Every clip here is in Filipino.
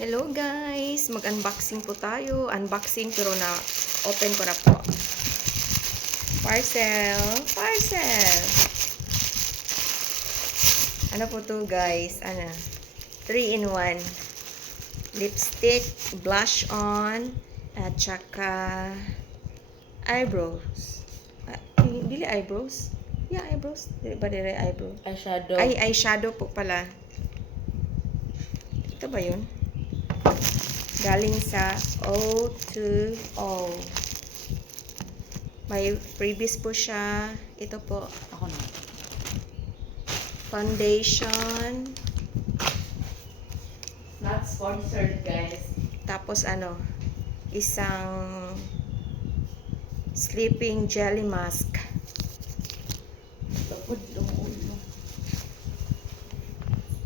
Hello guys! Mag-unboxing po tayo. Unboxing pero na open ko na po. Parcel! Parcel! Ano po to guys? 3-in-1. Lipstick, blush on, at saka eyebrows. Dili eyebrows? Yeah, eyebrows. Dili ba dili eyebrow? Eyeshadow. Ay, eyeshadow po pala. Ito ba yun? Galing sa O2O. May freebies po siya. Ito po. Ako na. Foundation. Not sponsored, guys. Tapos isang sleeping jelly mask. Tapos yung ulo.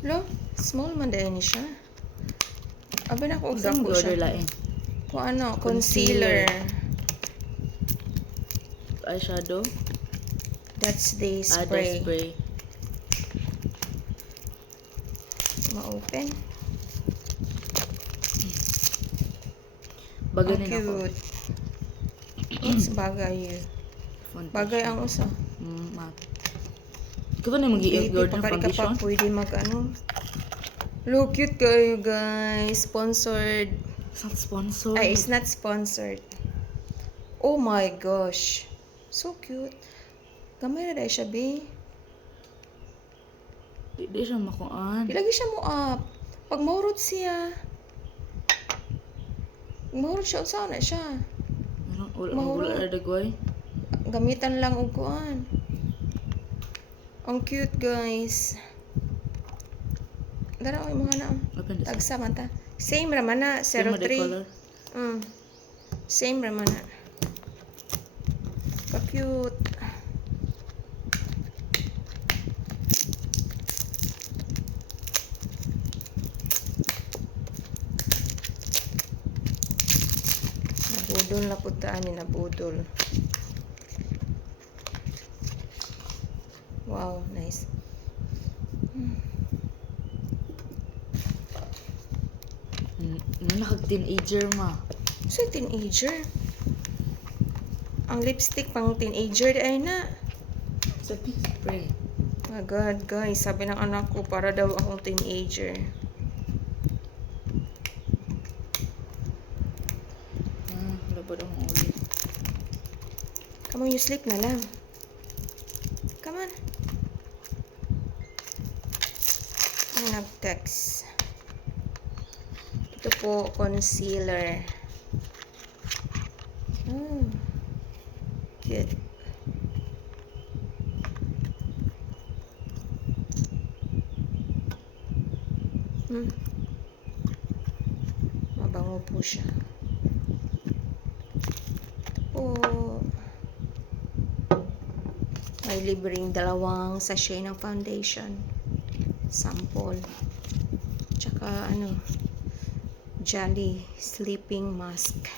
Lo, small man dahil ni siya. Abi na ko Saan ko order siya. lain? Kung concealer. Eyeshadow. That's the Spray. spray. Ma-open. Bagay Ang din ako. cute. What's bagay yun? Foundation. Bagay ang usa. Mat. Ikaw ba na mag-i-order ng foundation? Pwede Look, cute kayo guys. Sponsored. It's not sponsored. Ay, it's not sponsored. Oh my gosh. So cute. Gamay na dahil siya, be. Di siya makuan. Ilagay siya mo up. Pag maurot siya. Maurot siya, usaw na siya. Wala dagway. Gamitan lang og kuan. Ang cute guys. Dara oy mga na. Open this. Tagsa man ta. Same raman na Same with the 03. color. Same raman na. Pa-cute. Nabudol na putaan ni nabudol. Wow, nice. Nakag-teenager ma. So, teenager. Ang lipstick pang teenager ay na. Sa big spray. My God, guys. Sabi ng anak ko, para daw akong teenager. Labad ang ulo. Come on, you sleep na lang. Come on. Ay, nag-text. Ito po, concealer. Cute. Mabango po siya. Po. May libreng 2 sachet ng foundation. Sample. Tsaka jelly sleeping mask.